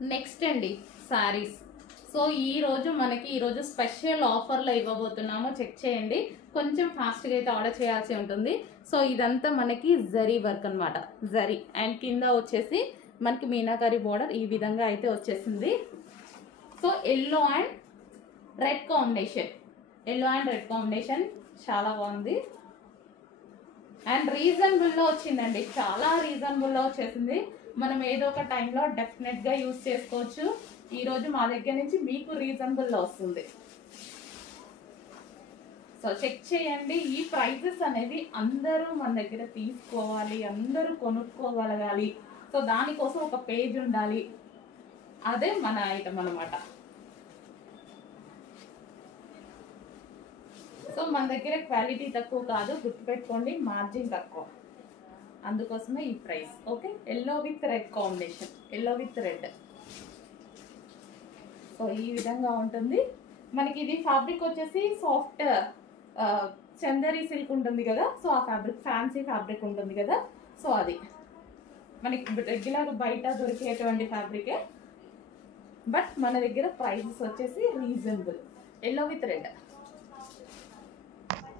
Next అండి saris. So ఈరోజు special ఆఫర్లో ఇవ్వబోతున్నాము. చెక్ చేయండి, కొంచెం ఫాస్ట్గా అయితే ఆర్డర్ చేయాల్సి ఉంటుంది. సో ఇదంతా మనకి జరీ వర్క్ అనమాట. జరీ అండ్ కింద వచ్చేసి మనకి మీనాకారి బోర్డర్ ఈ విధంగా అయితే వచ్చేసింది. So yellow and red combination చాలా బాగుంది అండ్ రీజనబుల్లో వచ్చిందండి. చాలా రీజనబుల్లో వచ్చేసింది. మనం ఏదో ఒక టైంలో డెఫినెట్గా యూజ్ చేసుకోవచ్చు. ఈరోజు మా దగ్గర నుంచి మీకు రీజనబుల్లో వస్తుంది. సో చెక్ చేయండి. ఈ ప్రైజెస్ అనేవి అందరూ మన దగ్గర తీసుకోవాలి, అందరూ కొనుక్కోగలగాలి. సో దానికోసం ఒక పేజ్ ఉండాలి. అదే మన ఐటమ్ అనమాట. సో మన దగ్గర క్వాలిటీ తక్కువ కాదు, గుర్తుపెట్టుకోండి, మార్జిన్ తక్కువ, అందుకోసమే ఈ price. Okay, yellow with red combination, yellow with red. So ఈ విధంగా ఉంటుంది మనకి. ఇది ఫ్యాబ్రిక్ వచ్చేసి సాఫ్ట్ చందరి సిల్క్ ఉంటుంది కదా. సో ఆ ఫ్యాబ్రిక్ ఫ్యాన్సీ ఫ్యాబ్రిక్ ఉంటుంది కదా. సో అది మనకి రెగ్యులర్ బయట దొరికేటువంటి ఫ్యాబ్రికే, బట్ మన దగ్గర ప్రైసెస్ వచ్చేసి రీజనబుల్. Yellow with red.